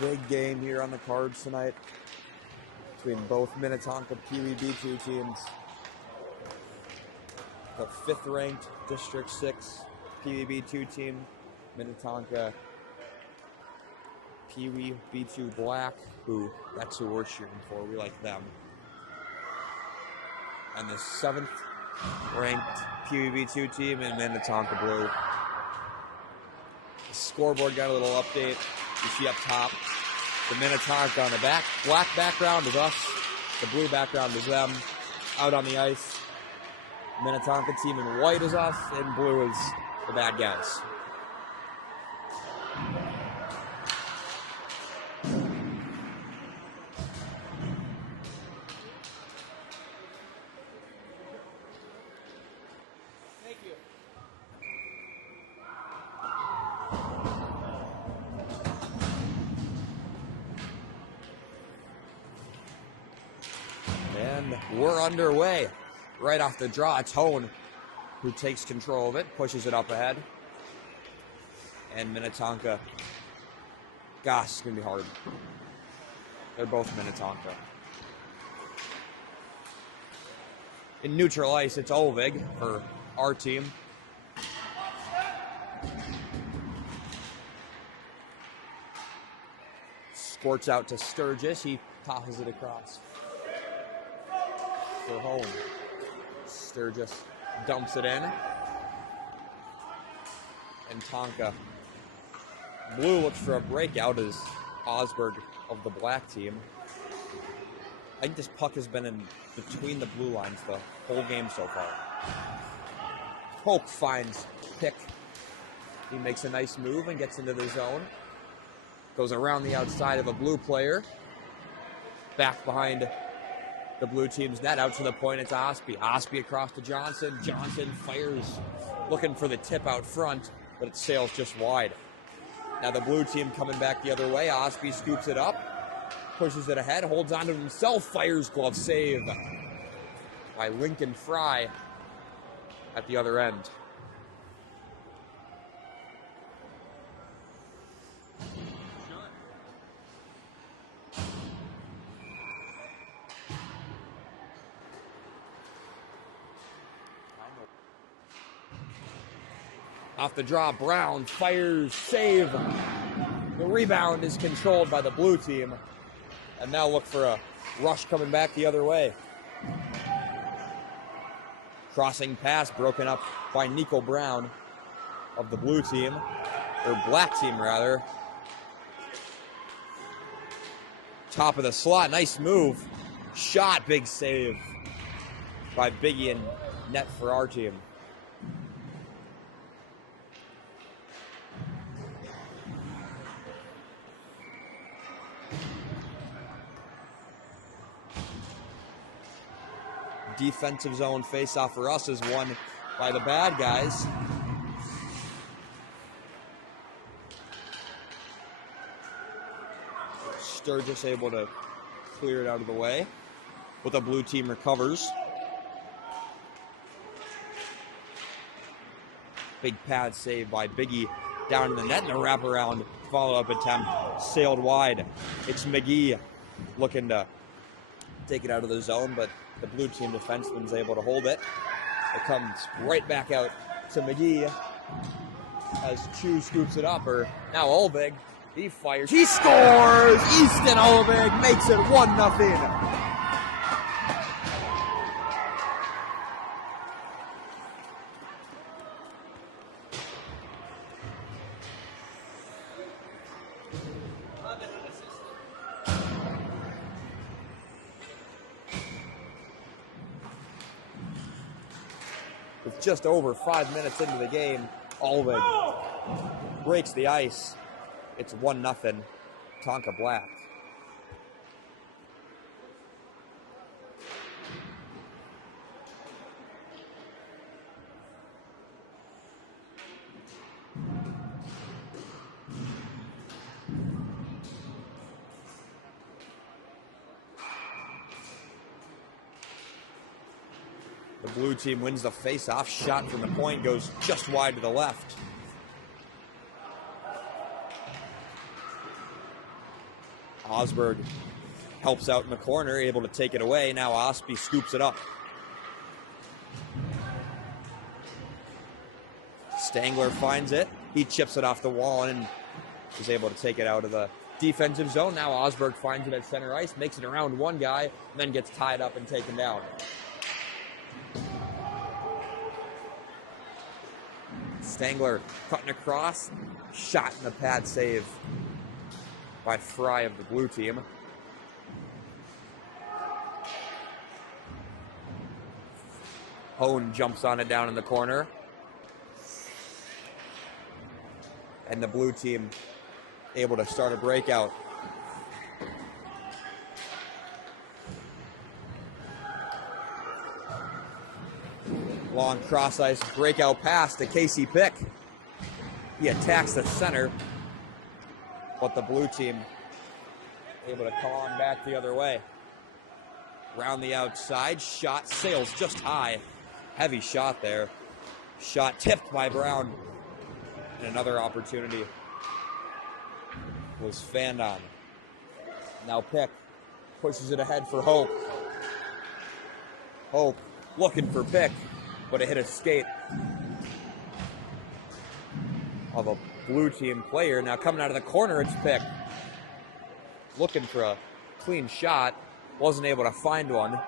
Big game here on the cards tonight between both Minnetonka PWB2 teams. The 5th ranked District 6 PWB2 team, Minnetonka PWB2 Black, that's who we're cheering for. We like them. And the 7th ranked PWB2 team in Minnetonka Blue. The scoreboard got a little update. You see up top, the Minnetonka on the black background is us. The blue background is them. Out on the ice, Minnetonka team in white is us, and blue is the bad guys. Thank you. And we're underway. Right off the draw, it's Hone who takes control of it, pushes it up ahead. And Minnetonka, gosh, it's going to be hard. They're both Minnetonka. In neutral ice, it's Olvig for our team. Squirts out to Sturgis. He tosses it across for Hone. Sturgis dumps it in. And Tonka. Blue looks for a breakout as Osberg of the black team. I think this puck has been in between the blue lines the whole game so far. Hope finds Pick. He makes a nice move and gets into the zone. Goes around the outside of a blue player. Back behind the blue team's net, out to the point, it's Ospie. Ospie across to Johnson. Johnson fires, looking for the tip out front, but it sails just wide. Now the blue team coming back the other way. Ospie scoops it up, pushes it ahead, holds on to himself, fires, glove save by Lincoln Fry at the other end. Off the draw, Brown fires, save. The rebound is controlled by the blue team. And now look for a rush coming back the other way. Crossing pass broken up by Nico Brown of the blue team, or black team rather. Top of the slot, nice move. Shot, big save by Biggie and net for our team. Defensive zone face-off for us is won by the bad guys. Sturgis able to clear it out of the way, but the blue team recovers. Big pad save by Biggie down in the net, and a wraparound follow-up attempt sailed wide. It's McGee looking to take it out of the zone, but the blue team defenseman's able to hold it. It comes right back out to McGee as Chu scoops it up. Or now Olvig, he fires, he scores! Easton Olvig makes it 1-0. With just over 5 minutes into the game, Olvig breaks the ice. It's 1-0, Tonka Black. The blue team wins the face-off. Shot from the point goes just wide to the left. Osberg helps out in the corner, able to take it away. Now Ospey scoops it up. Stangler finds it. He chips it off the wall and is able to take it out of the defensive zone. Now Osberg finds it at center ice, makes it around one guy, and then gets tied up and taken down. Stangler cutting across, shot in the pad save by Fry of the blue team. Hone jumps on it down in the corner. And the blue team able to start a breakout. Long cross ice breakout pass to Casey Pick. He attacks the center, but the blue team able to call him back the other way. Round the outside, shot sails just high. Heavy shot there. Shot tipped by Brown. And another opportunity was fanned on. Now Pick pushes it ahead for Hope. Hope looking for Pick, but it hit a skate of a blue team player. Now coming out of the corner, it's Pick. Looking for a clean shot. Wasn't able to find one.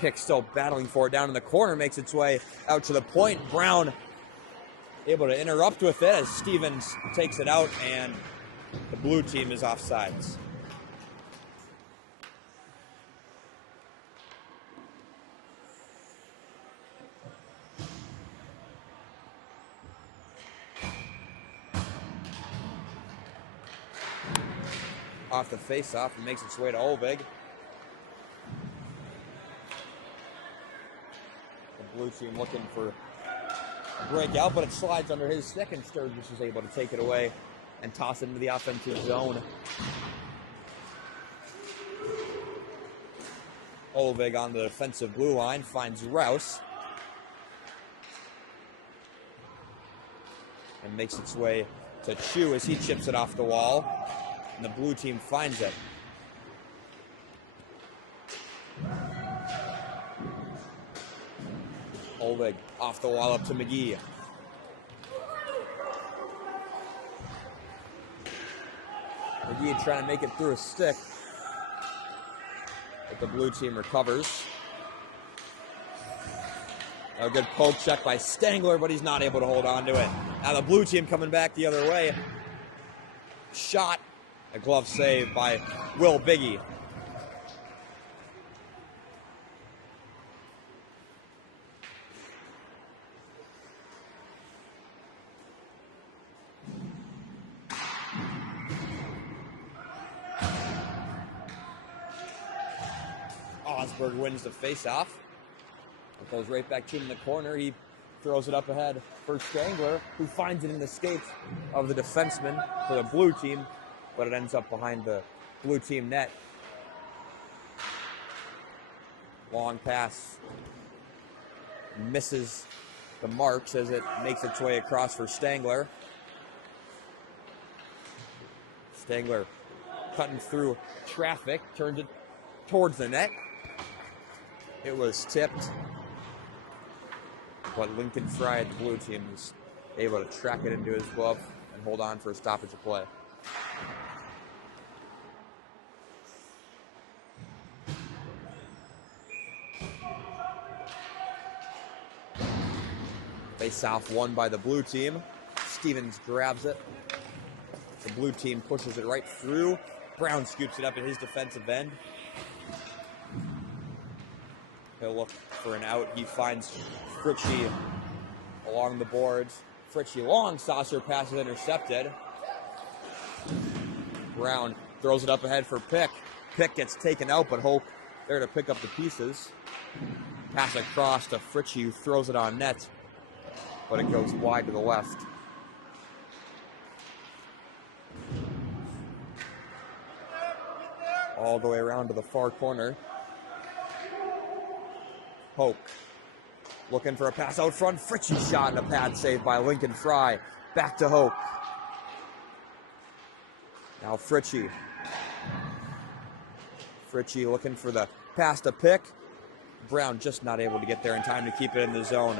Pick still battling for it down in the corner. Makes its way out to the point. Brown able to interrupt with it as Stevens takes it out, and the blue team is offsides. Off the face-off and makes its way to Olvig. The blue team looking for a breakout, but it slides under his stick, and Sturgis is able to take it away and toss it into the offensive zone. Olvig on the defensive blue line finds Rouse and makes its way to Chu as he chips it off the wall, and the blue team finds it. Olvig off the wall up to McGee. McGee trying to make it through a stick, but the blue team recovers. A good poke check by Stangler, but he's not able to hold on to it. Now the blue team coming back the other way. Shot, a glove save by Will Biggie. Osberg wins the face-off. It goes right back to him in the corner. He throws it up ahead for Stangler, who finds it in the skates of the defenseman for the blue team, but it ends up behind the blue team net. Long pass misses the marks as it makes its way across for Stangler. Stangler cutting through traffic, turns it towards the net. It was tipped, but Lincoln Fry, the blue team, is able to track it into his glove and hold on for a stoppage of play. Face-off won by the blue team. Stevens grabs it. The blue team pushes it right through. Brown scoops it up at his defensive end. He'll look for an out. He finds Fritchie along the boards. Fritchie long saucer pass is intercepted. Brown throws it up ahead for Pick. Pick gets taken out, but Hope there to pick up the pieces. Pass across to Fritchie, who throws it on net, but it goes wide to the left. All the way around to the far corner. Hope looking for a pass out front. Fritchie shot and a pad save by Lincoln Fry. Back to Hope. Now Fritchie Fritchie looking for the pass to Pick. Brown just not able to get there in time to keep it in the zone.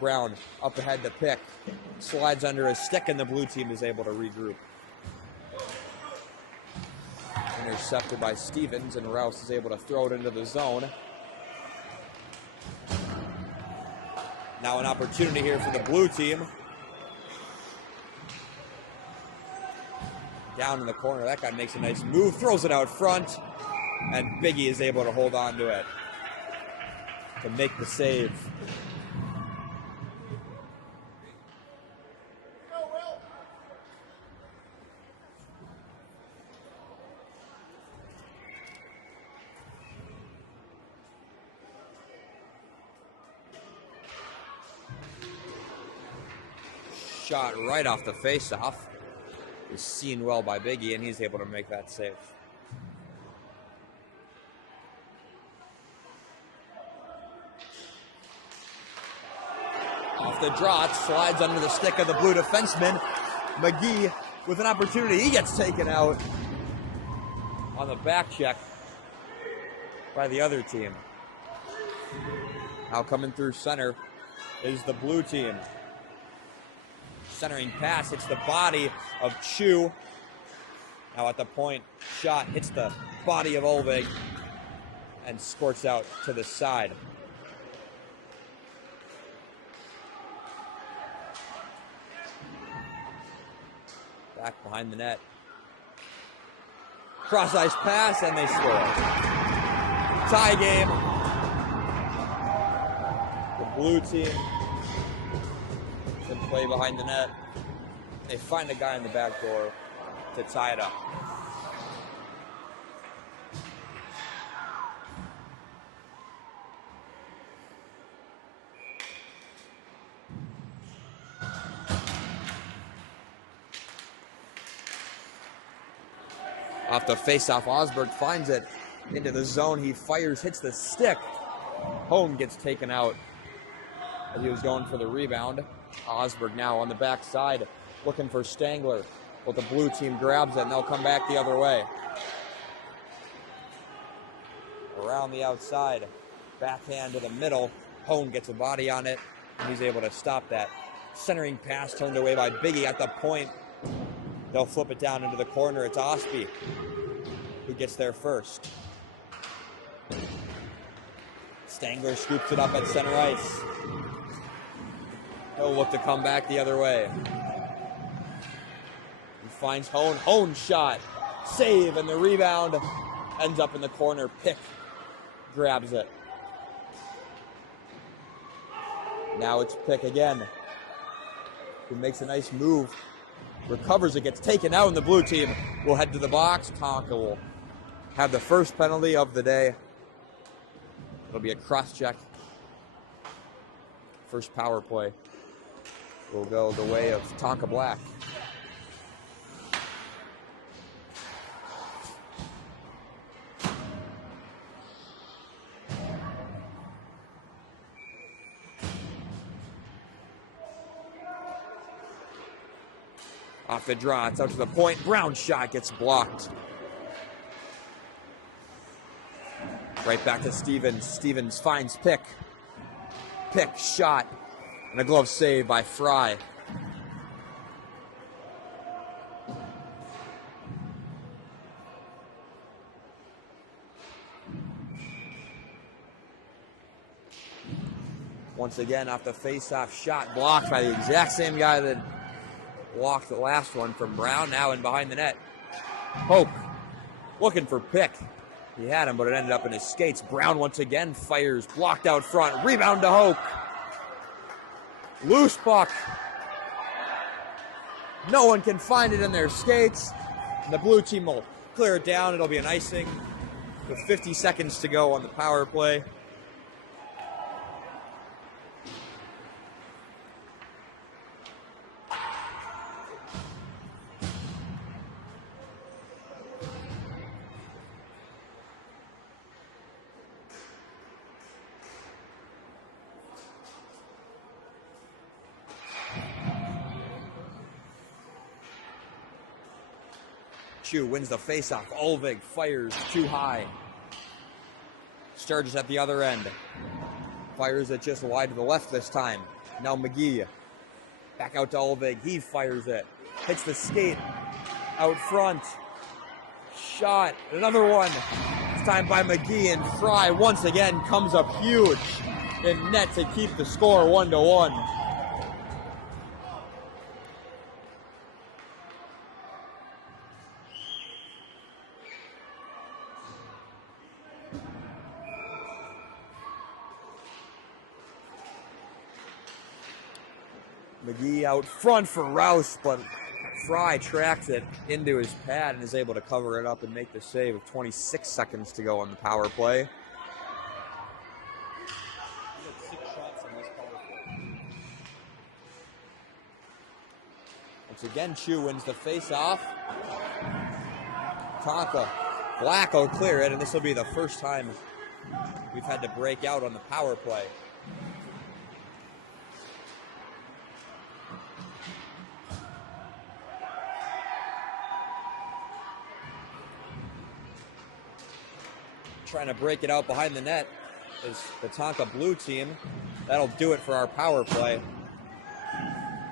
Brown up ahead to Pick. Slides under his stick, and the blue team is able to regroup. Intercepted by Stevens, and Rouse is able to throw it into the zone. Now an opportunity here for the blue team. Down in the corner, that guy makes a nice move, throws it out front, and Biggie is able to hold on to it to make the save. Shot right off the face-off. Is seen well by Biggie, and he's able to make that save. Off the draw, it slides under the stick of the blue defenseman. McGee with an opportunity. He gets taken out on the back check by the other team. Now coming through center is the blue team. Centering pass hits the body of Chu. Now at the point, shot hits the body of Olvig and squirts out to the side. Back behind the net. Cross-ice pass, and they score. Tie game. The blue team can play behind the net. They find a guy in the back door to tie it up. Off the face-off, Osberg finds it into the zone. He fires, hits the stick. Home gets taken out as he was going for the rebound. Osberg now on the backside looking for Stangler, but the blue team grabs it, and they'll come back the other way. Around the outside, backhand to the middle. Hone gets a body on it, and he's able to stop that. Centering pass turned away by Biggie at the point. They'll flip it down into the corner. It's Ospie who gets there first. Stangler scoops it up at center ice. He'll look to come back the other way. He finds Hone. Hone shot. Save, and the rebound ends up in the corner. Pick grabs it. Now it's Pick again, who makes a nice move. Recovers it, gets taken out, and the blue team will head to the box. Tonka will have the first penalty of the day. It'll be a cross-check. First power play will go the way of Tonka Black. Off the draw, it's out to the point. Brown shot gets blocked. Right back to Stevens. Stevens finds Pick. Pick shot. And a glove save by Fry. Once again, off the face-off shot, blocked by the exact same guy that blocked the last one from Brown. Now in behind the net. Hope looking for Pick. He had him, but it ended up in his skates. Brown once again fires, blocked out front. Rebound to Hope. Loose puck. No one can find it in their skates. And the blue team will clear it down. It'll be an icing with 50 seconds to go on the power play. Chu wins the faceoff. Olvig fires too high. Sturgis at the other end. Fires it just wide to the left this time. Now McGee. Back out to Olvig. He fires it. Hits the skate. Out front. Shot. Another one. This time by McGee, and Fry once again comes up huge in net to keep the score 1-1. McGee out front for Rouse, but Fry tracks it into his pad and is able to cover it up and make the save with 26 seconds to go on the power play. Once again, Chu wins the face-off. Tonka, Black will clear it, and this will be the first time we've had to break out on the power play. Trying to break it out behind the net is the Tonka blue team. That'll do it for our power play.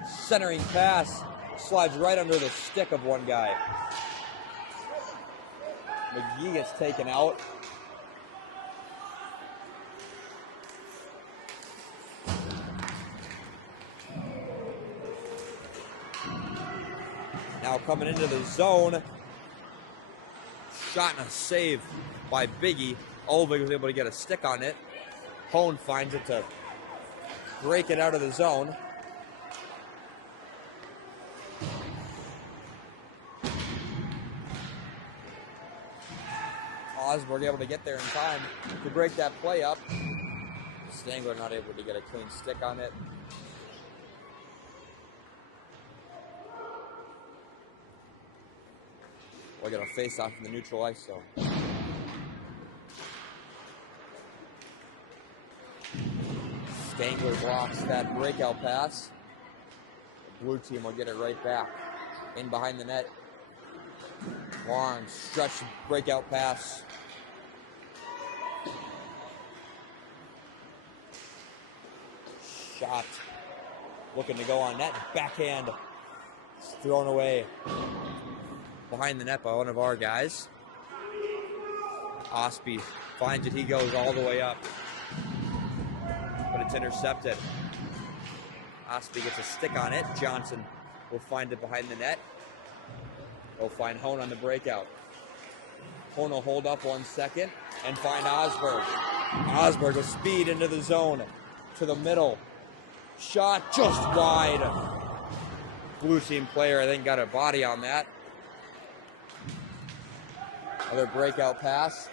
Centering pass slides right under the stick of one guy. McGee gets taken out. Now coming into the zone. Shot and a save by Biggie. Olvig was able to get a stick on it. Hone finds it to break it out of the zone. Osborg able to get there in time to break that play up. Stangler not able to get a clean stick on it. We'll get a face-off in the neutral ice zone. Stangler blocks that breakout pass. The blue team will get it right back. In behind the net. Long stretch breakout pass. Shot. Looking to go on net. Backhand. It's thrown away. Behind the net by one of our guys. Osby finds it. He goes all the way up. But it's intercepted. Osby gets a stick on it. Johnson will find it behind the net. He'll find Hone on the breakout. Hone will hold up 1 second and find Osberg. Osberg will speed into the zone. To the middle. Shot just wide. Blue team player, I think, got a body on that. Another breakout pass.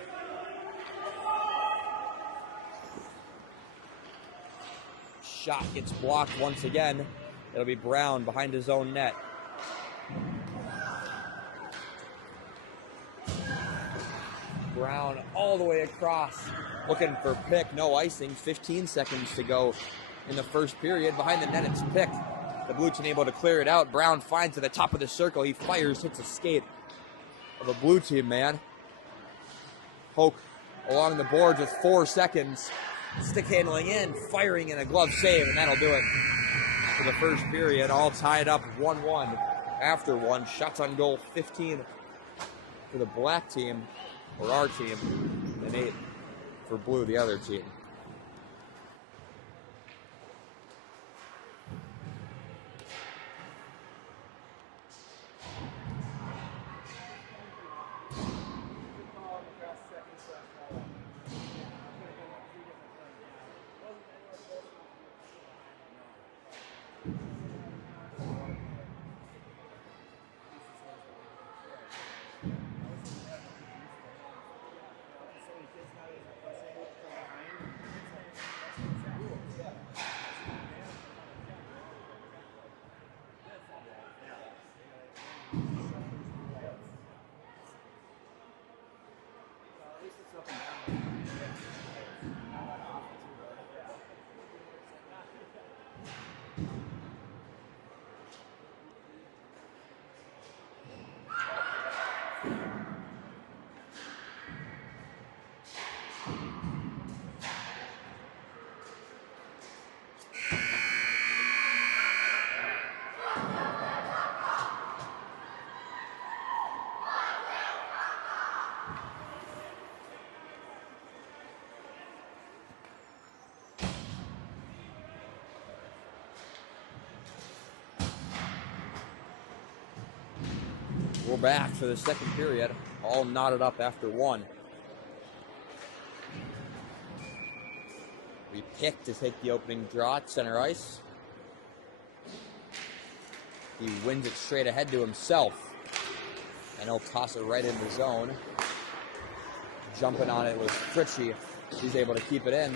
Shot gets blocked once again. It'll be Brown behind his own net. Brown all the way across. Looking for Pick. No icing. 15 seconds to go in the first period. Behind the net, it's Pick. The blue team able to clear it out. Brown finds to the top of the circle. He fires, hits a skate of a blue team man. Hoke along the boards with 4 seconds. Stick handling in, firing in a glove save, and that'll do it for the first period. All tied up 1-1 after one. Shots on goal 15 for the black team, or our team, and 8 for blue, the other team. We're back for the second period, all knotted up after one. We pick to take the opening draw at center ice. He wins it straight ahead to himself. And he'll toss it right in the zone. Jumping on it was Fritchie. He's able to keep it in.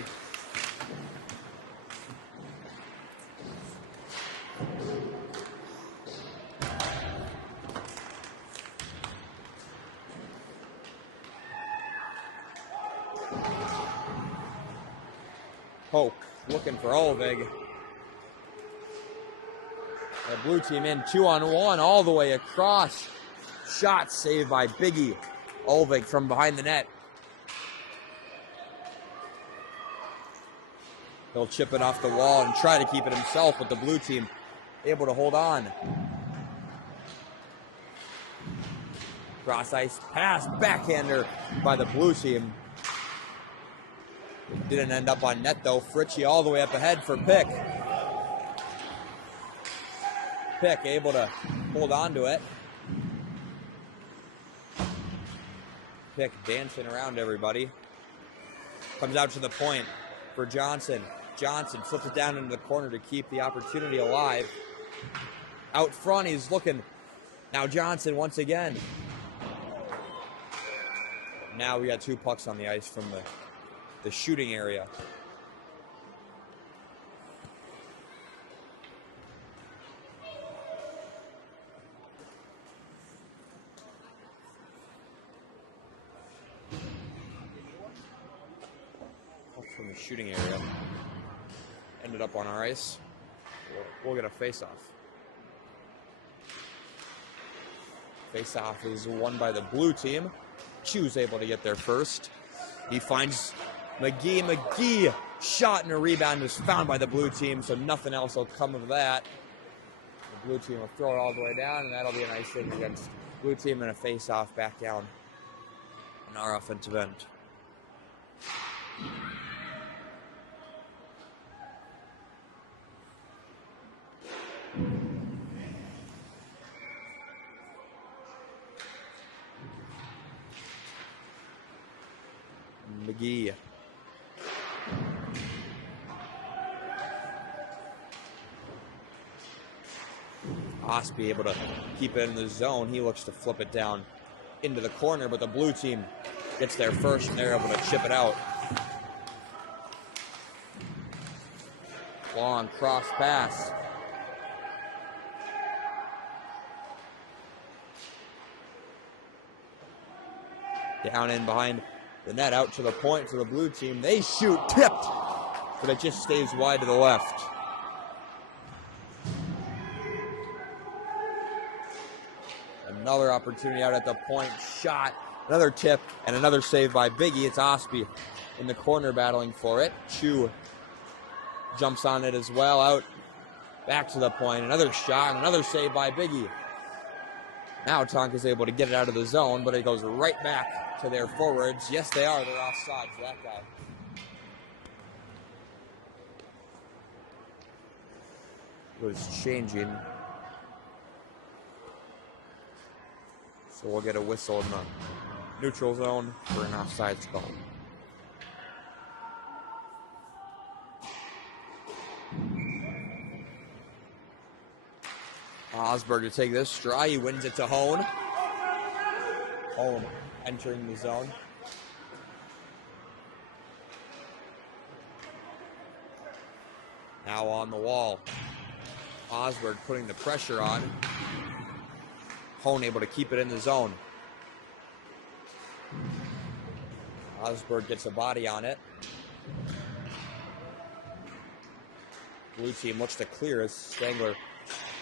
Hoke looking for Olvig. The blue team in 2-on-1 all the way across. Shot saved by Biggie. Olvig from behind the net. He'll chip it off the wall and try to keep it himself, but the blue team able to hold on. Cross ice pass, backhander by the blue team. It didn't end up on net though. Fritchie all the way up ahead for Pick. Pick able to hold on to it. Pick dancing around everybody. Comes out to the point for Johnson. Johnson flips it down into the corner to keep the opportunity alive. Out front, he's looking. Now Johnson once again. Now we got two pucks on the ice from the shooting area. From the shooting area. Ended up on our ice. We'll get a face-off. Face-off is won by the blue team. Chu's able to get there first. He finds McGee. McGee shot and a rebound is found by the blue team, so nothing else will come of that. The blue team will throw it all the way down, and that'll be a nice thing against blue team and a face-off back down on our offensive end. McGee. Osby able to keep it in the zone. He looks to flip it down into the corner, but the blue team gets there first and they're able to chip it out. Long cross pass. Down in behind the net, out to the point for the blue team. They shoot, tipped, but it just stays wide to the left. Another opportunity out at the point, shot, another tip, and another save by Biggie. It's Osby in the corner battling for it. Chu jumps on it as well, out, back to the point, another shot, and another save by Biggie. Now Tonka's able to get it out of the zone, but it goes right back to their forwards. Yes, they are. They're offsides, that guy. Was changing. So we'll get a whistle in the neutral zone for an offsides call. Osberg to take this try. He wins it to Hone. Hone entering the zone. Now on the wall. Osberg putting the pressure on. Hone able to keep it in the zone. Osberg gets a body on it. Blue team looks to clear as Stangler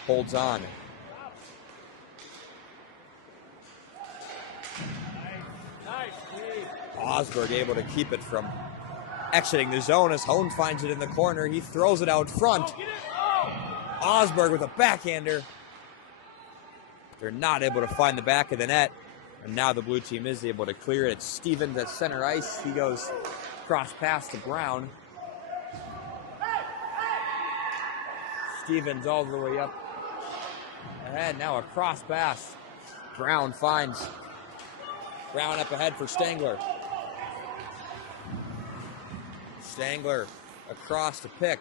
holds on. Osberg able to keep it from exiting the zone as Hone finds it in the corner. He throws it out front. Osberg with a backhander. They're not able to find the back of the net. And now the blue team is able to clear it. It's Stevens at center ice. He goes cross pass to Brown. Stevens all the way up ahead. Now a cross pass Brown finds. Brown up ahead for Stangler. Stangler across to Pick.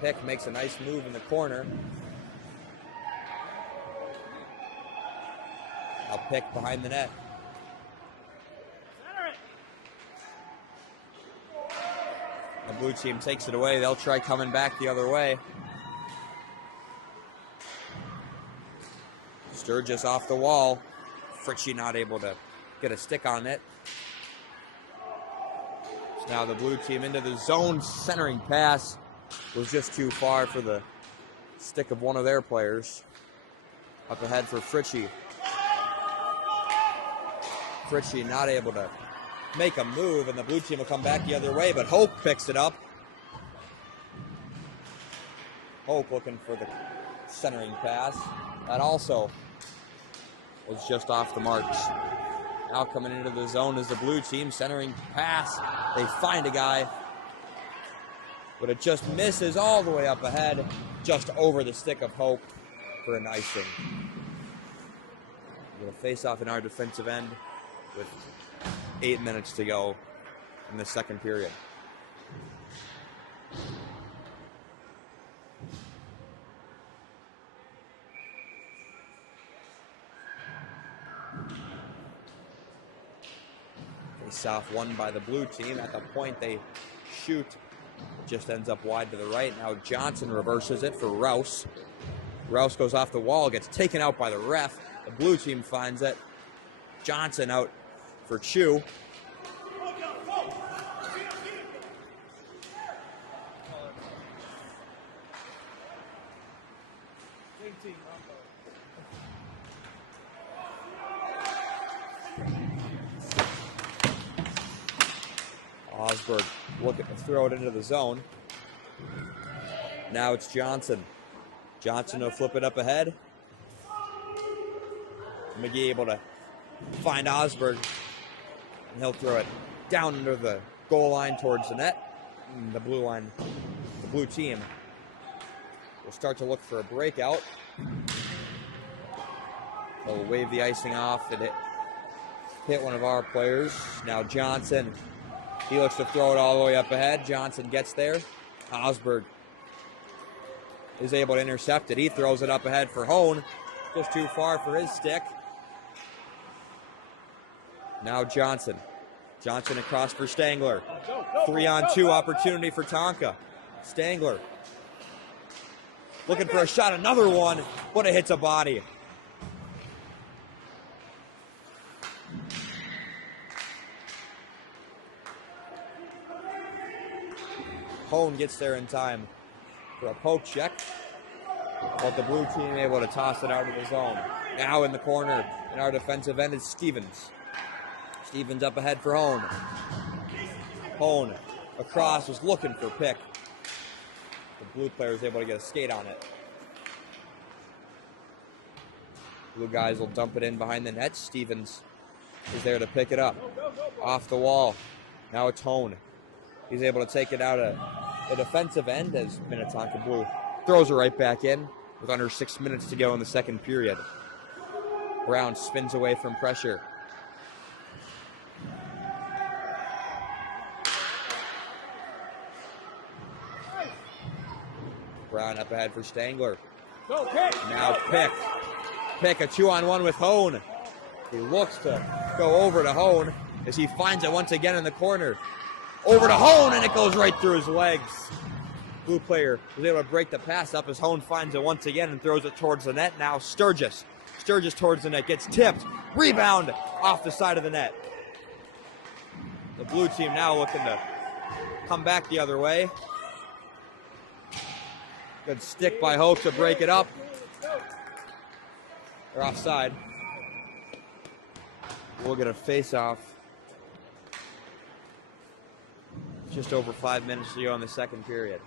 Pick makes a nice move in the corner. Now Pick behind the net. The blue team takes it away. They'll try coming back the other way. Sturgis off the wall. Fritchie not able to get a stick on it. So now the blue team into the zone. Centering pass was just too far for the stick of one of their players. Up ahead for Fritchie. Fritchie not able to make a move, and the blue team will come back the other way, but Hope picks it up. Hope looking for the centering pass. That also was just off the marks. Now coming into the zone is the blue team. Centering pass. They find a guy, but it just misses all the way up ahead, just over the stick of Hope for an icing. We're going to face off in our defensive end with 8 minutes to go in the second period. Face off won by the blue team. At the point they shoot, it just ends up wide to the right. Now Johnson reverses it for Rouse. Rouse goes off the wall, gets taken out by the ref. The blue team finds it. Johnson out for Chu. Osberg looking to throw it into the zone. Now it's Johnson. Johnson will flip it up ahead. McGee able to find Osberg, and he'll throw it down under the goal line towards the net. And the blue team will start to look for a breakout. They'll wave the icing off and hit one of our players. Now Johnson, he looks to throw it all the way up ahead. Johnson gets there. Osberg is able to intercept it. He throws it up ahead for Hone. Just too far for his stick. Now Johnson. Johnson across for Stangler. 3-on-2 opportunity for Tonka. Stangler looking for a shot. Another one, but it hits a body. Hone gets there in time for a poke check, but the blue team able to toss it out of the zone. Now in the corner in our defensive end is Stevens. Stevens up ahead for Hone. Hone across, was looking for Pick. The blue player is able to get a skate on it. Blue guys will dump it in behind the net. Stevens is there to pick it up. Off the wall. Now it's Hone. He's able to take it out of the defensive end as Minnetonka Blue throws it right back in with under 6 minutes to go in the second period. Brown spins away from pressure. Brown up ahead for Stangler. Now Pick. Pick a 2-on-1 with Hone. He looks to go over to Hone as he finds it once again in the corner. Over to Hone, and it goes right through his legs. Blue player was able to break the pass up as Hone finds it once again and throws it towards the net. Now Sturgis. Sturgis towards the net, gets tipped. Rebound off the side of the net. The blue team now looking to come back the other way. Good stick by Hope to break it up. They're offside. We'll get a face-off. Just over 5 minutes to go in the second period.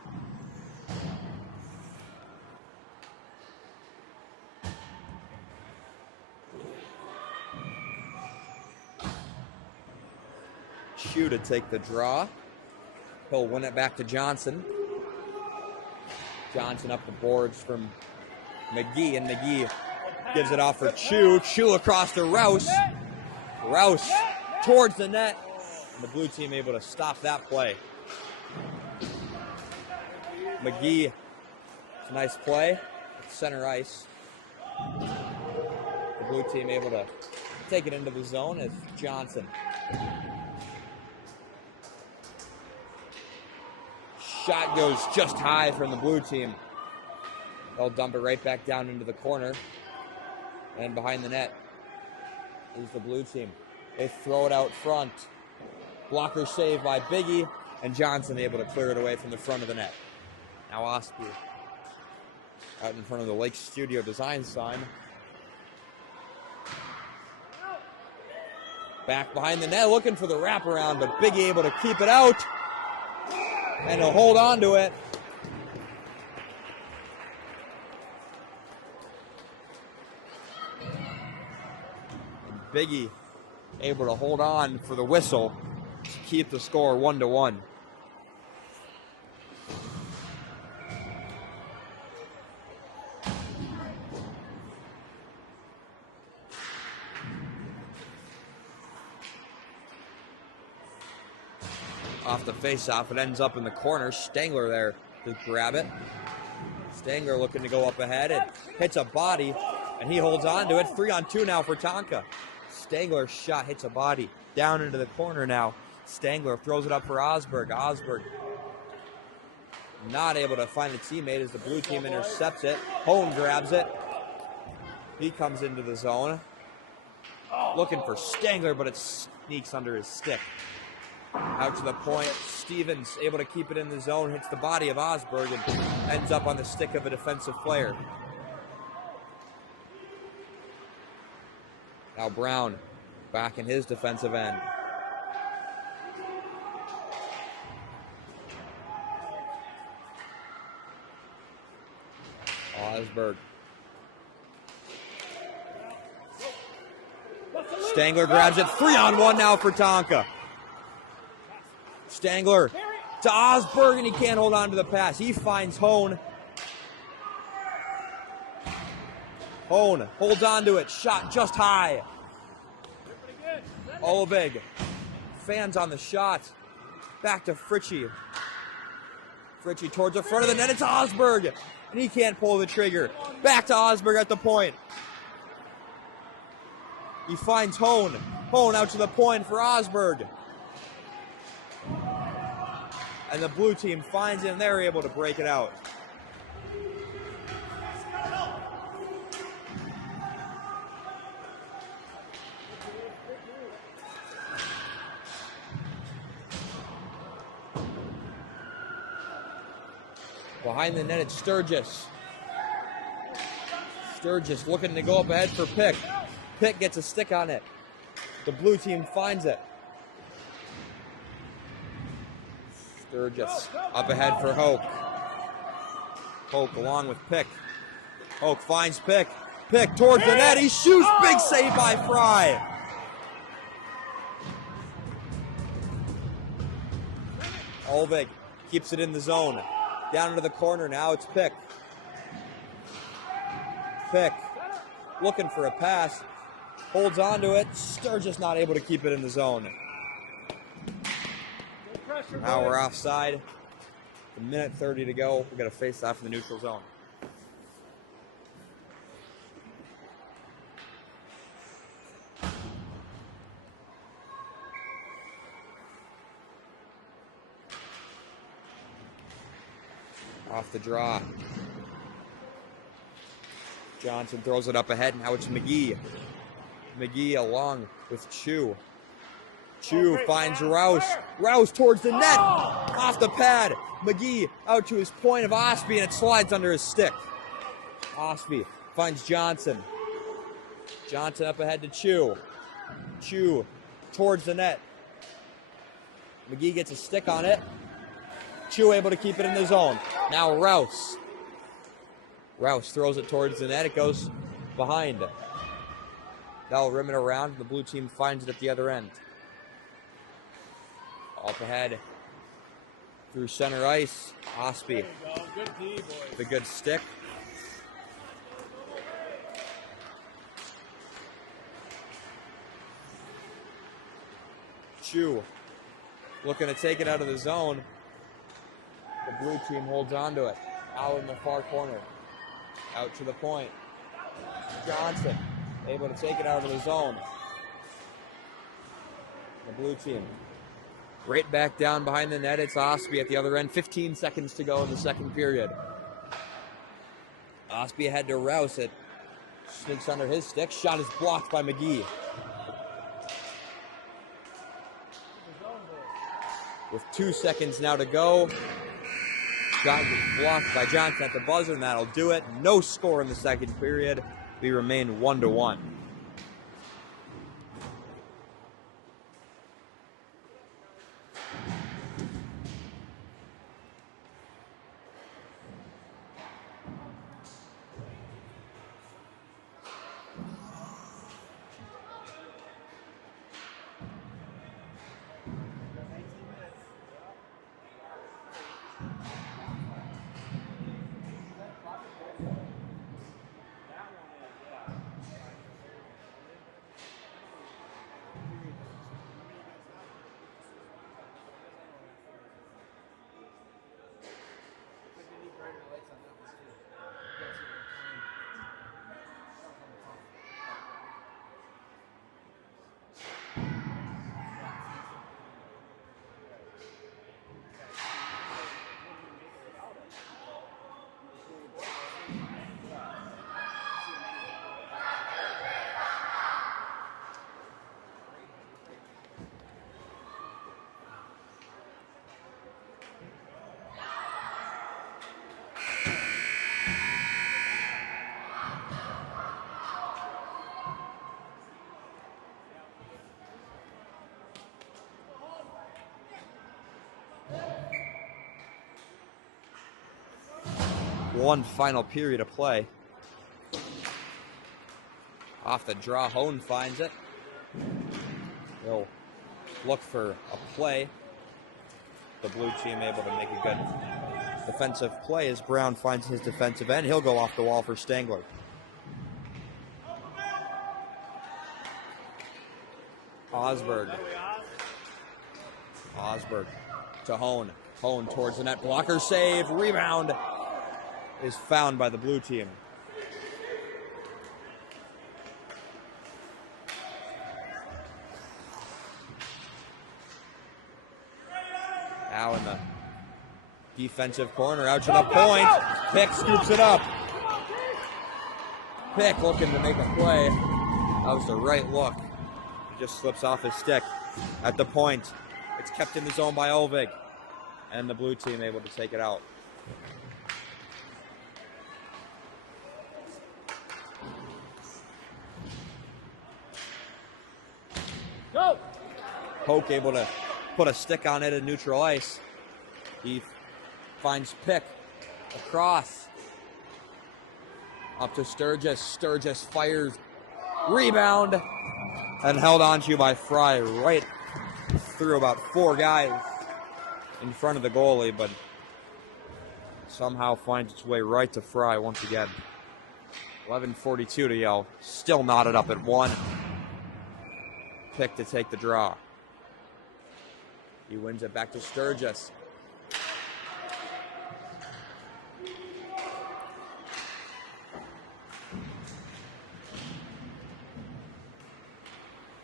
Chu to take the draw. He'll win it back to Johnson. Johnson up the boards from McGee, and McGee gives it off for Chu. Chu across to Rouse. Rouse towards the net. And the blue team able to stop that play. McGee, it's a nice play. Center ice. The blue team able to take it into the zone as Johnson. Shot goes just high from the blue team. They'll dump it right back down into the corner. And behind the net is the blue team. They throw it out front. Blocker save by Biggie, and Johnson able to clear it away from the front of the net. Now Osby out in front of the Lake Studio Design sign. Back behind the net, looking for the wraparound, but Biggie able to keep it out. And to hold on to it. And Biggie able to hold on for the whistle to keep the score 1-1. Off the face-off, it ends up in the corner. Stangler there to grab it. Stangler looking to go up ahead. It hits a body, and he holds on to it. 3-on-2 now for Tonka. Stangler's shot hits a body. Down into the corner now. Stangler throws it up for Osberg. Osberg not able to find a teammate as the blue team intercepts it. Hone grabs it. He comes into the zone. Looking for Stangler, but it sneaks under his stick. Out to the point, Stevens able to keep it in the zone, hits the body of Osberg and ends up on the stick of a defensive player. Now Brown back in his defensive end. Osberg. Stangler grabs it, 3-on-1 now for Tonka. Stangler to Osberg, and he can't hold on to the pass. He finds Hone. Hone holds on to it. Shot just high. Olvig. Fans on the shot. Back to Fritchie. Fritchie towards the front of the net. It's Osberg, and he can't pull the trigger. Back to Osberg at the point. He finds Hone. Hone out to the point for Osberg. And the blue team finds it, and they're able to break it out. Behind the net, it's Sturgis. Sturgis looking to go up ahead for Pick. Pick gets a stick on it. The blue team finds it. Sturgis up ahead for Hoke. Hoke along with Pick. Hoke finds Pick. Pick towards the net. He shoots. Big save by Fry. Olvig keeps it in the zone. Down into the corner now. It's Pick. Pick looking for a pass. Holds on to it. Sturgis not able to keep it in the zone. Now we're offside. A minute 30 to go. We've got to face off in the neutral zone. Off the draw. Johnson throws it up ahead. Now it's McGee. McGee along with Chu. Chu finds Rouse. Rouse towards the net. Off the pad. McGee out to his point of Osby, and it slides under his stick. Osby finds Johnson. Johnson up ahead to Chu. Chu towards the net. McGee gets a stick on it. Chu able to keep it in the zone. Now Rouse. Rouse throws it towards the net. It goes behind. That'll rim it around. The blue team finds it at the other end. Up ahead through center ice. Osby. The good stick. Chu looking to take it out of the zone. The blue team holds on to it. Out in the far corner. Out to the point. Johnson able to take it out of the zone. The blue team right back down behind the net. It's Osby at the other end. 15 seconds to go in the second period. Osby had to rouse it. Sneaks under his stick. Shot is blocked by McGee. With 2 seconds now to go. Shot was blocked by Johnson at the buzzer, and that'll do it. No score in the second period. We remain 1-1. One final period of play. Off the draw, Hone finds it. He'll look for a play. The blue team able to make a good defensive play as Brown finds his defensive end. He'll go off the wall for Stangler. Osberg to Hone. Hone towards the net. Blocker save. Rebound is found by the blue team. Now in the defensive corner, out to the point. Pick scoops it up. Pick looking to make a play. That was the right look. He just slips off his stick at the point. It's kept in the zone by Olvig. And the blue team able to take it out. Go! Polk able to put a stick on it at neutral ice. He finds Pick across. Up to Sturgis. Sturgis fires. Rebound. And held onto by Fry right through about 4 guys in front of the goalie, but somehow finds its way right to Fry once again. 11:42 to yell. Still knotted up at 1. Pick to take the draw. He wins it back to Sturgis.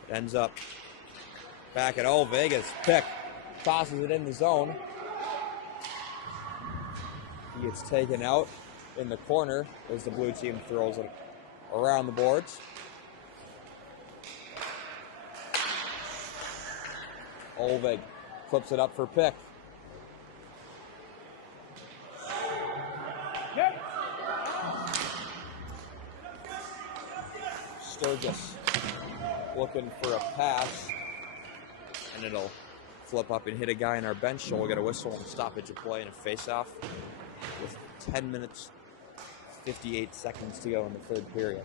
It ends up back at Olvig as Pick tosses it in the zone. He gets taken out in the corner as the blue team throws it around the boards. Olvig flips it up for Pick. Yep. Sturgis looking for a pass, and it'll flip up and hit a guy in our bench, so we'll get a whistle and stoppage of play and a face-off with 10 minutes, 58 seconds to go in the third period.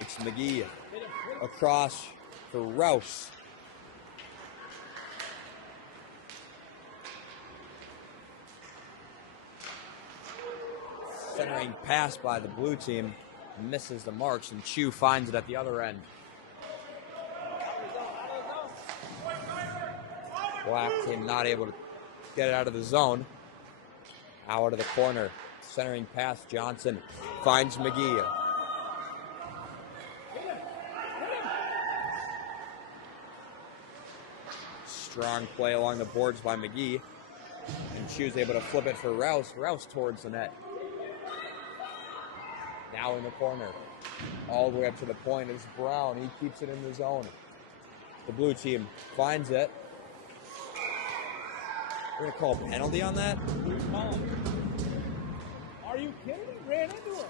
It's McGee across for Rouse. Centering pass by the blue team. Misses the marks, and Chu finds it at the other end. Black team not able to get it out of the zone. Out of the corner. Centering pass, Johnson finds McGee. Strong play along the boards by McGee. And Chu's able to flip it for Rouse. Rouse towards the net. Now in the corner. All the way up to the point is Brown. He keeps it in the zone. The blue team finds it. We're going to call a penalty on that? Are you kidding me? Ran into him.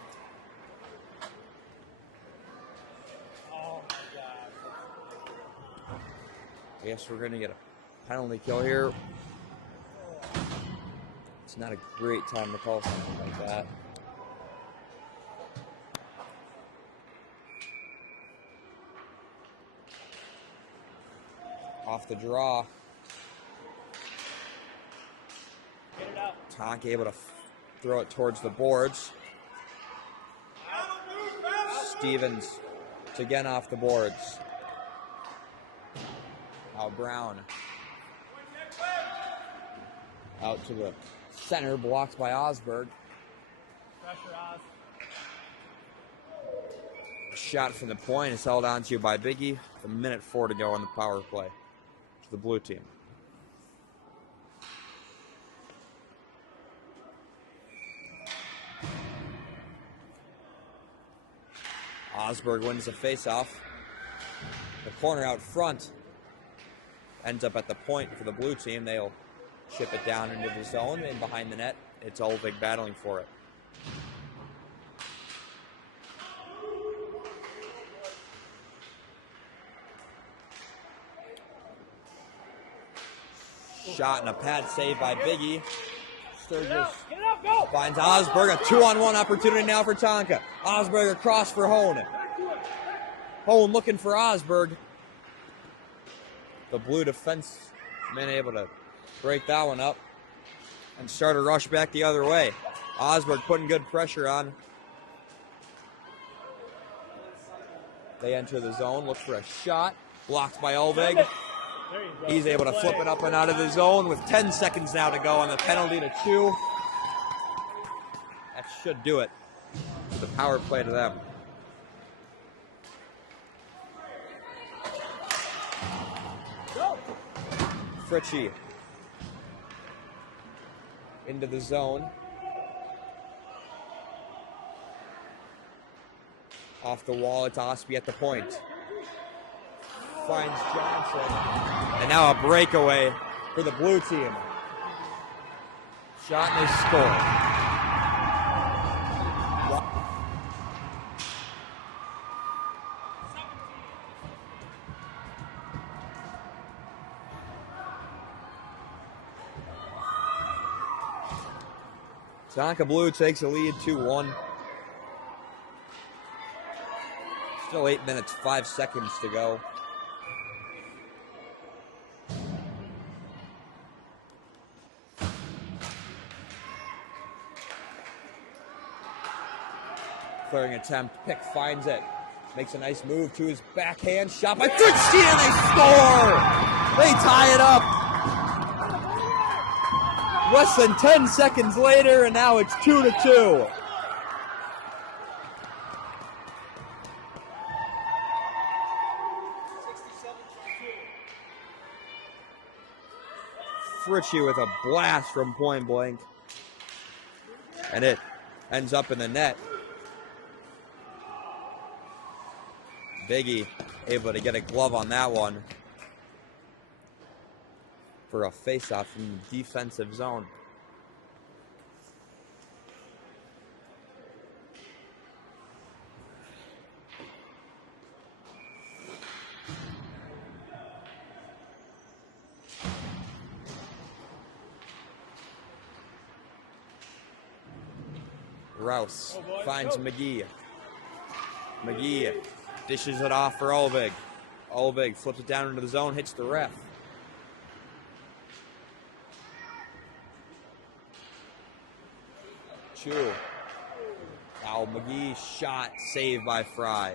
Oh my God. I guess we're going to get a penalty kill here. It's not a great time to call something like that. Off the draw. Get it out. Tonk able to throw it towards the boards. Stevens again off the boards. Now Brown. Out to the center, blocked by Osberg. Pressure, Oz. Shot from the point is held onto by Biggie. With 1:04 to go on the power play to the blue team. Osberg wins the faceoff. The corner out front ends up at the point for the blue team. They'll chip it down into the zone, and behind the net, it's Olvig battling for it. Shot and a pad save by Biggie. Sturgis finds Osberg. A 2-on-1 opportunity now for Tonka. Osberg across for Hone. Hone looking for Osberg. The blue defense man able to break that one up and start a rush back the other way. Osberg putting good pressure on. They enter the zone, look for a shot. Blocked by Olvig. He's able to flip it up and out of the zone with 10 seconds now to go on the penalty to 2. That should do it. The power play to them. Fritchie into the zone. Off the wall, it's Osby at the point. Finds Johnson. And now a breakaway for the blue team. Shot and they score. Tonka Blue takes the lead 2-1. Still 8 minutes, 5 seconds to go. Clearing attempt, Pick finds it. Makes a nice move to his backhand shot by Fritchie, and they score! They tie it up. Less than 10 seconds later, and now it's 2-2. Fritchie with a blast from point blank. And it ends up in the net. Biggie able to get a glove on that one for a face-off from the defensive zone. Rouse finds McGee. McGee dishes it off for Olvig. Olvig flips it down into the zone, hits the ref. Chu Now McGee shot, saved by Fry.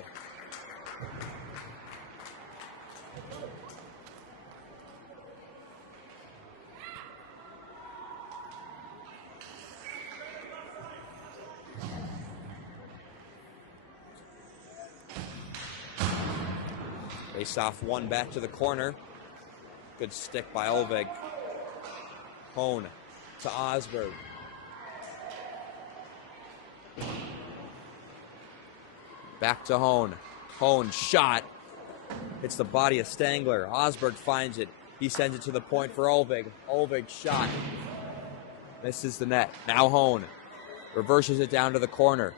Face off one back to the corner. Good stick by Olvig. Hone to Osberg. Back to Hone. Hone shot. Hits the body of Stangler. Osberg finds it. He sends it to the point for Olvig. Olvig shot. Misses the net. Now Hone. Reverses it down to the corner.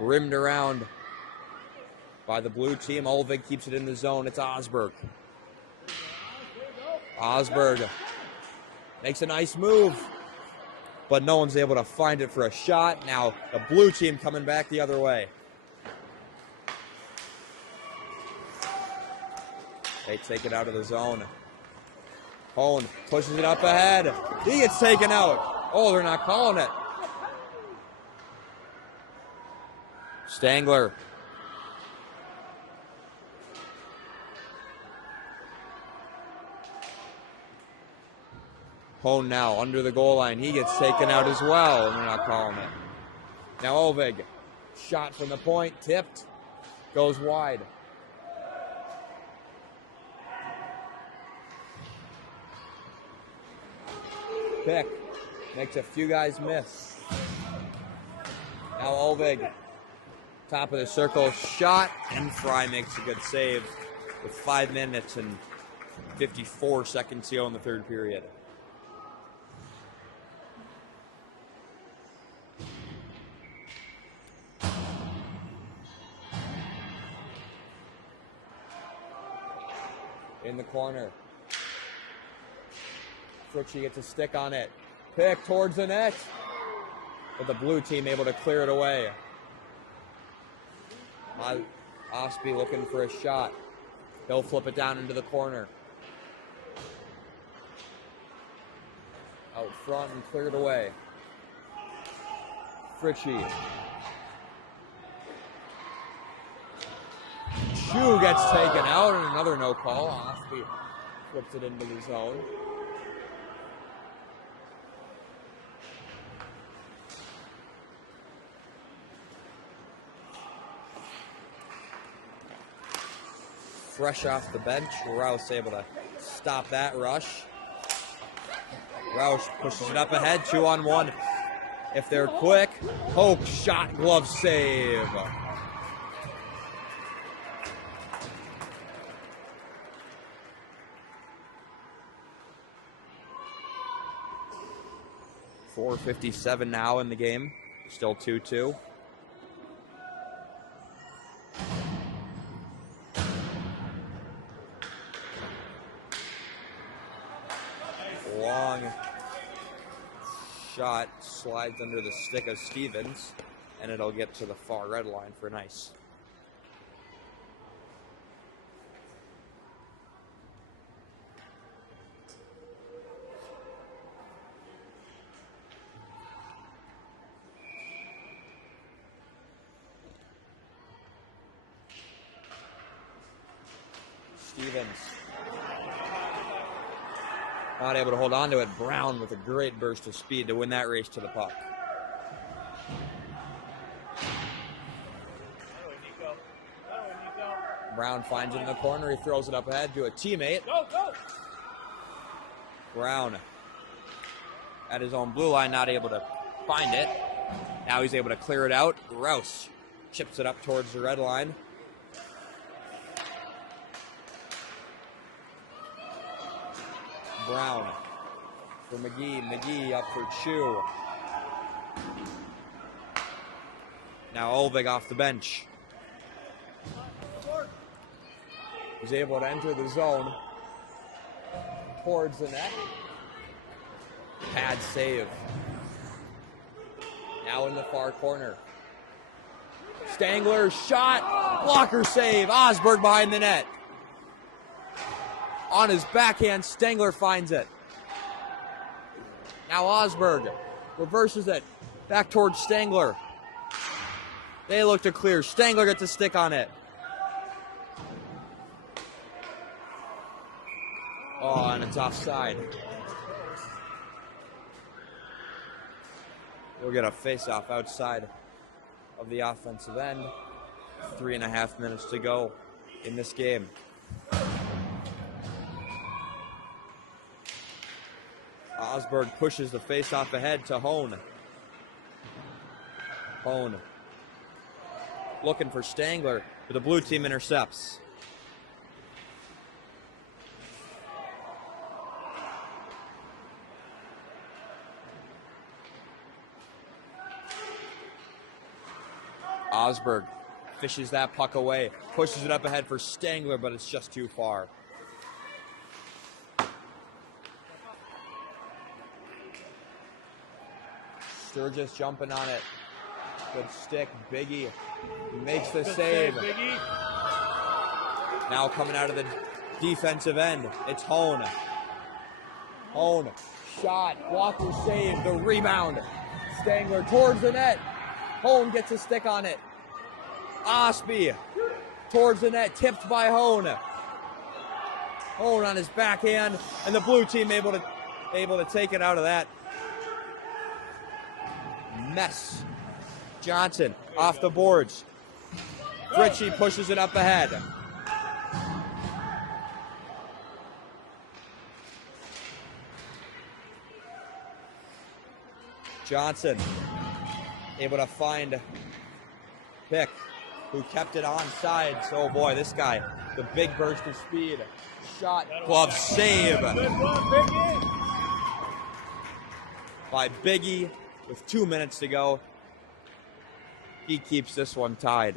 Rimmed around by the blue team. Olvig keeps it in the zone. It's Osberg. Osberg makes a nice move, but no one's able to find it for a shot. Now the blue team coming back the other way. They take it out of the zone. Hone pushes it up ahead. He gets taken out. Oh, they're not calling it. Stangler. Hone now under the goal line. He gets taken out as well, and they're not calling it. Now Olvig. Shot from the point. Tipped. Goes wide. Pick. Makes a few guys miss. Now Olvig. Top of the circle. Shot. And Fry makes a good save with 5 minutes and 54 seconds to go in the third period. In the corner. Fritchie gets a stick on it. Pick towards the net. But the blue team able to clear it away. Osby looking for a shot. He'll flip it down into the corner. Out front and cleared away. Fritchie. Chu gets taken out, and another no call. Osby flips it into the zone. Fresh off the bench, Rouse able to stop that rush. Rouse pushes it up ahead, 2-on-1. If they're quick, Hoke shot, glove save. .457 now in the game, still 2-2. Long shot slides under the stick of Stevens, and it'll get to the far red line for an ice. Stevens not able to hold on to it. Brown with a great burst of speed to win that race to the puck. Brown finds it in the corner. He throws it up ahead to a teammate. Go, go. Brown at his own blue line, not able to find it. Now he's able to clear it out. Rouse chips it up towards the red line. Brown for McGee. McGee up for Chu. Now Olvig off the bench. He's able to enter the zone towards the net. Pad save. Now in the far corner. Stangler shot. Blocker save. Osberg behind the net. On his backhand, Stangler finds it. Now Osberg reverses it back towards Stangler. They look to clear. Stangler gets a stick on it. Oh, and it's offside. We'll get a face-off outside of the offensive end. 3.5 minutes to go in this game. Osberg pushes the face-off ahead to Hone. Hone looking for Stangler, but the blue team intercepts. Osberg fishes that puck away, pushes it up ahead for Stangler, but it's just too far. Sturgis jumping on it. Good stick. Biggie makes the save. Now coming out of the defensive end, it's Hone. Hone, shot. Walker save. The rebound. Stangler towards the net. Hone gets a stick on it. Osby towards the net, tipped by Hone. Hone on his backhand, and the blue team able to take it out of that mess. Johnson off the boards. Ritchie pushes it up ahead. Johnson able to find Pick, who kept it onside. Oh boy, this guy, the big burst of speed. Shot, glove save by Biggie with 2 minutes to go. He keeps this one tied.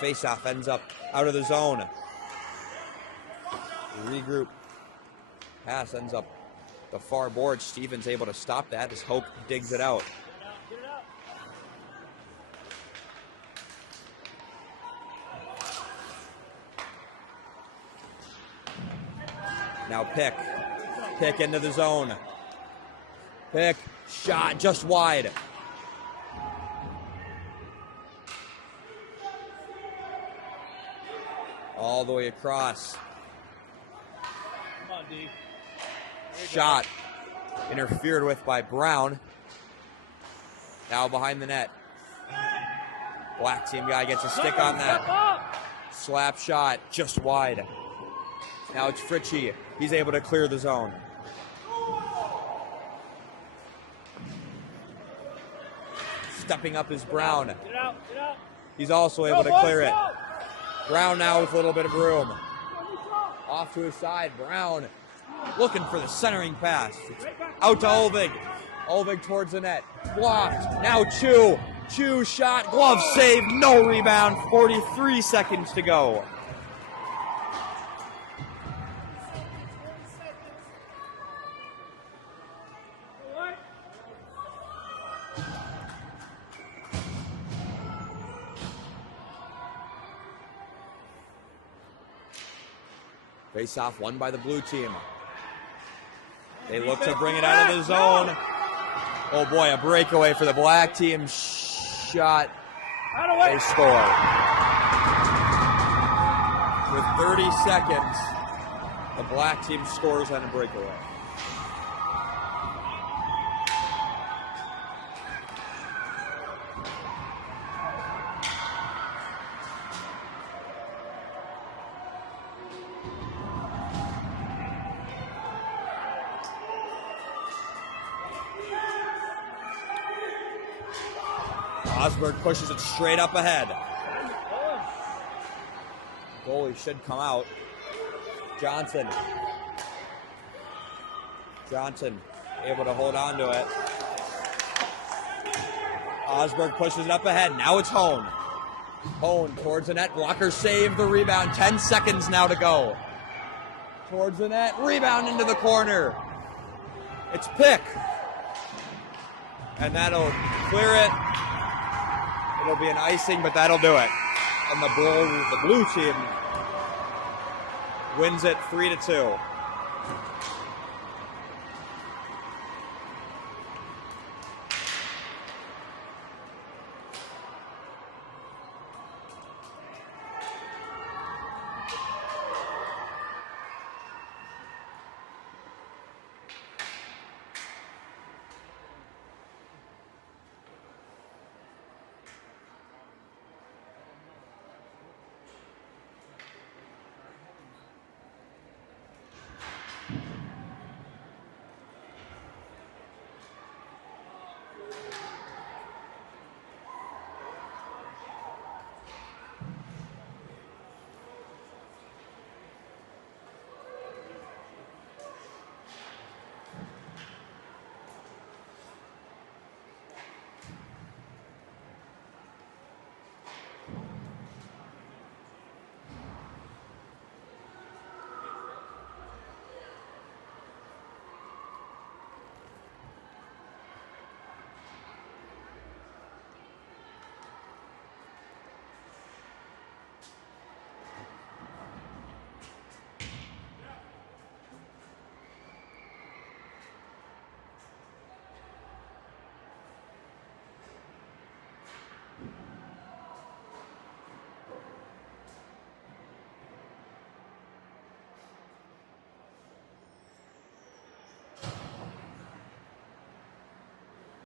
Faceoff ends up out of the zone. Regroup. Pass ends up the far board. Stevens able to stop that as Hope digs it out. Now Pick. Pick into the zone. Pick. Shot just wide. All the way across. Come on, D. Shot interfered with by Brown. Now behind the net. Black team guy gets a stick on that. Slap shot just wide. Now it's Fritchie. He's able to clear the zone. Stepping up is Brown. Get out, get out. He's also able to clear it. Brown now with a little bit of room. Off to his side. Brown looking for the centering pass. It's out to Olvig. Olvig towards the net. Blocked. Now Chu. Chu shot. Glove save. No rebound. 43 seconds to go. Face-off won by the blue team. They look to bring it out of the zone. Oh boy, a breakaway for the black team. Shot. They score. With 30 seconds, the black team scores on a breakaway. Osberg pushes it straight up ahead. Goalie should come out. Johnson. Johnson able to hold on to it. Osberg pushes it up ahead. Now it's Hone. Hone towards the net. Blocker save the rebound. 10 seconds now to go. Towards the net. Rebound into the corner. It's Pick. And that'll clear it. It'll be an icing, but that'll do it. And the blue team wins it 3-2.